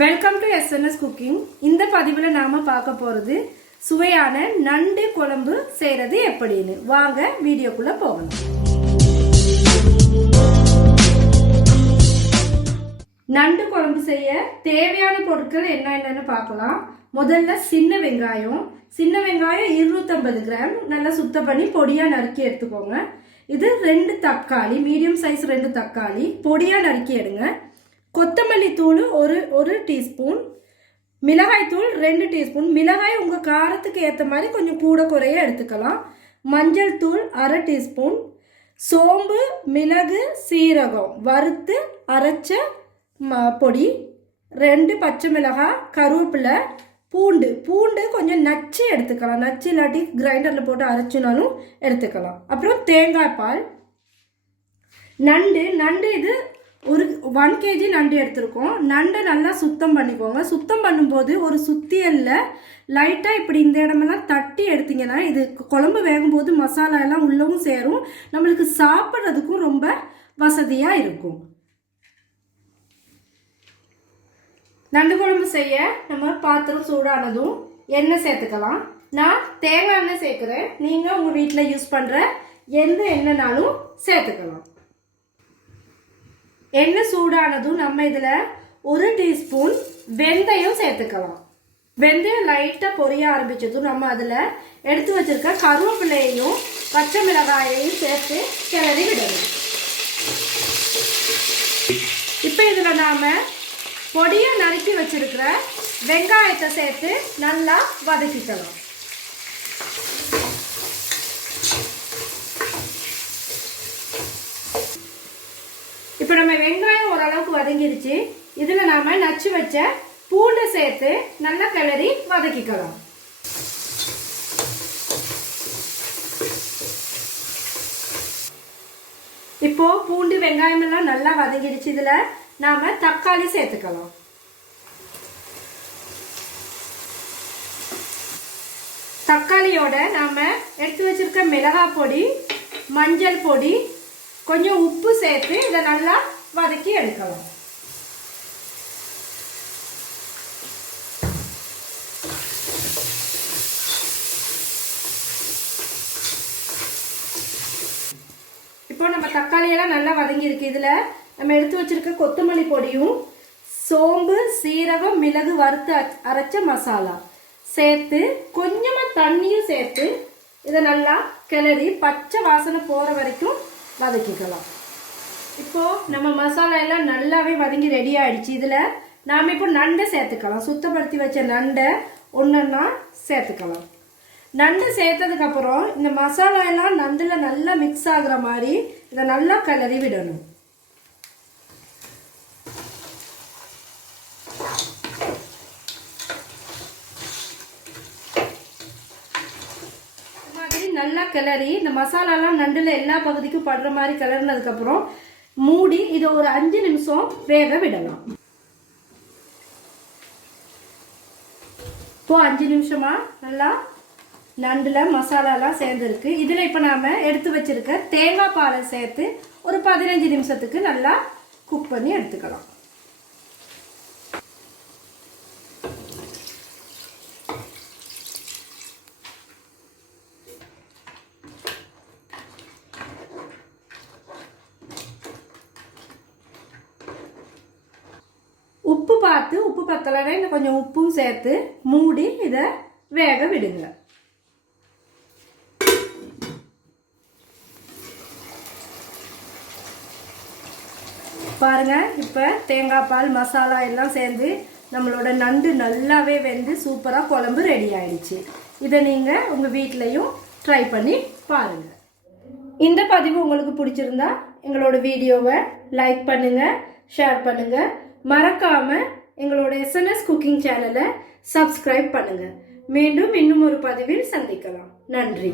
Welcome to SNS cooking. இந்த பதிவில் நாம பார்க்க போறது சுவையான நண்டு குழம்பு செய்யறது எப்படின்னு. வாங்க வீடியோக்குள்ள போகலாம். நண்டு குழம்பு செய்ய தேவையான பொருட்கள் என்னென்னு பார்க்கலாம். முதல்ல சின்ன வெங்காயம் 250 கிராம் நல்லா சுத்தம் பண்ணி பொடியா நறுக்கி எடுத்துக்கோங்க. இது 2 தக்காளி, மீடியம் சைஸ் 2 தக்காளி பொடியா நறுக்கி எடுங்க. கொத்தமல்லி தூள் ஒரு டீஸ்பூன், மிளகாய் தூள் 2 டீஸ்பூன். மிளகாய் உங்கள் காரத்துக்கு ஏற்ற மாதிரி கொஞ்சம் கூட குறைய எடுத்துக்கலாம். மஞ்சள் தூள் 1/2 டீஸ்பூன். சோம்பு, மிளகு, சீரகம் வறுத்து அரைச்ச பொடி 2 பச்சை மிளகாய், கருவேப்பிலை, பூண்டு கொஞ்சம் நச்சு எடுத்துக்கலாம். நச்சு இல்லாட்டி கிரைண்டரில் போட்டு அரைச்சினாலும் எடுத்துக்கலாம். அப்புறம் தேங்காய் பால். நண்டு இது ஒரு 1 kg நண்டு எடுத்துருக்கோம். நண்டை நல்லா சுத்தம் பண்ணிக்கோங்க. சுத்தம் பண்ணும்போது ஒரு சுத்தியலில் லைட்டாக இப்படி இந்த இடமெல்லாம் தட்டி எடுத்தீங்கன்னா இது குழம்பு வேகும்போது மசாலா எல்லாம் உள்ளவும் சேரும், நம்மளுக்கு சாப்பிட்றதுக்கும் ரொம்ப வசதியாக இருக்கும். நண்டு குழம்பு செய்ய நம்ம பாத்திரம் சூடானதும் எண்ணெய் சேர்த்துக்கலாம். நான் தேங்காய் எண்ணெய் சேர்க்குறேன். நீங்கள் உங்கள் வீட்டில் யூஸ் பண்ணுற எந்த எண்ணெய்னாலும் சேர்த்துக்கலாம். எண்ணெய் சூடானதும் நம்ம இதில் 1 டீஸ்பூன் வெந்தயம் சேர்த்துக்கலாம். வெந்தயம் லைட்டாக பொரிய ஆரம்பித்ததும் நம்ம அதில் எடுத்து வச்சிருக்க கருவேப்பிலையையும் பச்சை மிளகாயையும் சேர்த்து கிளறி விடணும். இப்போ இதில் நாம் பொடியாக நறுக்கி வச்சிருக்கிற வெங்காயத்தை சேர்த்து நல்லா வதக்கிக்கலாம். இப்போ நம்ம வெங்காயம் ஓரளவுக்கு வதங்கிருச்சு. இதில் நாம் நச்சு வச்ச பூண்டை சேர்த்து நல்லா கிளறி வதக்கிக்கலாம். இப்போ பூண்டு வெங்காயம் எல்லாம் நல்லா வதங்கிடுச்சு. இதில் நாம் தக்காளி சேர்த்துக்கலாம். தக்காளியோட நாம் எடுத்து வச்சிருக்க மிளகாய் பொடி, மஞ்சள் பொடி, கொஞ்சம் உப்பு சேர்த்து இதை நல்லா வதக்கி எடுக்கலாம். இப்போ நம்ம தக்காளியெல்லாம் நல்லா வதங்கியிருக்கு. இதில் நம்ம எடுத்து வச்சிருக்க கொத்தமல்லி பொடியும் சோம்பு, சீரகம், மிளகு வறுத்து அரைச்ச மசாலா சேர்த்து கொஞ்சமாக தண்ணியும் சேர்த்து இதை நல்லா கிளறி பச்சை வாசனை போகிற வரைக்கும் வதக்கிக்கலாம். இப்போ நம்ம மசாலா எல்லாம் நல்லாவே வதங்கி ரெடி ஆயிடுச்சு. இதில் நாம் இப்போ நண்டை சேர்த்துக்கலாம். சுத்தப்படுத்தி வச்ச நண்டை ஒன்றா சேர்த்துக்கலாம். நண்டு சேர்த்ததுக்கு அப்புறம் இந்த மசாலா எல்லாம் நண்டில் நல்லா மிக்ஸ் ஆகுற மாதிரி இதை நல்லா கிளறி விடணும். நல்லா கிளறி இந்த மசாலாலாம் நண்டுல எல்லா பகுதிக்கும் படுற மாதிரி கிளறினதுக்கு அப்புறம் மூடி இதை ஒரு 5 நிமிஷம் வேக விடலாம். இப்போ 5 நிமிஷமா நல்லா நண்டுல மசாலாலாம் சேர்ந்துருக்கு. இதில் இப்போ நாம எடுத்து வச்சிருக்க தேங்காய் பாலை சேர்த்து ஒரு 15 நிமிஷத்துக்கு நல்லா குக் பண்ணி எடுத்துக்கலாம். உப்பு பார்த்து உப்பு பத்தலைன்னா இன்னும் கொஞ்சம் உப்பும் சேர்த்து மூடி இதை வேக விடுங்க. பாருங்க, இப்போ தேங்காய் பால் மசாலா எல்லாம் சேர்ந்து நம்மளோட நண்டு நல்லாவே வெந்து சூப்பராக குழம்பு ரெடி ஆயிடுச்சு. இதை நீங்கள் உங்கள் வீட்லையும் ட்ரை பண்ணி பாருங்கள். இந்த பதிவு உங்களுக்கு பிடிச்சிருந்தா எங்களோட வீடியோவை லைக் பண்ணுங்கள், ஷேர் பண்ணுங்கள். மறக்காம எங்களோட SNS குக்கிங் சேனலை சப்ஸ்கிரைப் பண்ணுங்க. மீண்டும் இன்னும் ஒரு பதிவில் சந்திக்கலாம். நன்றி.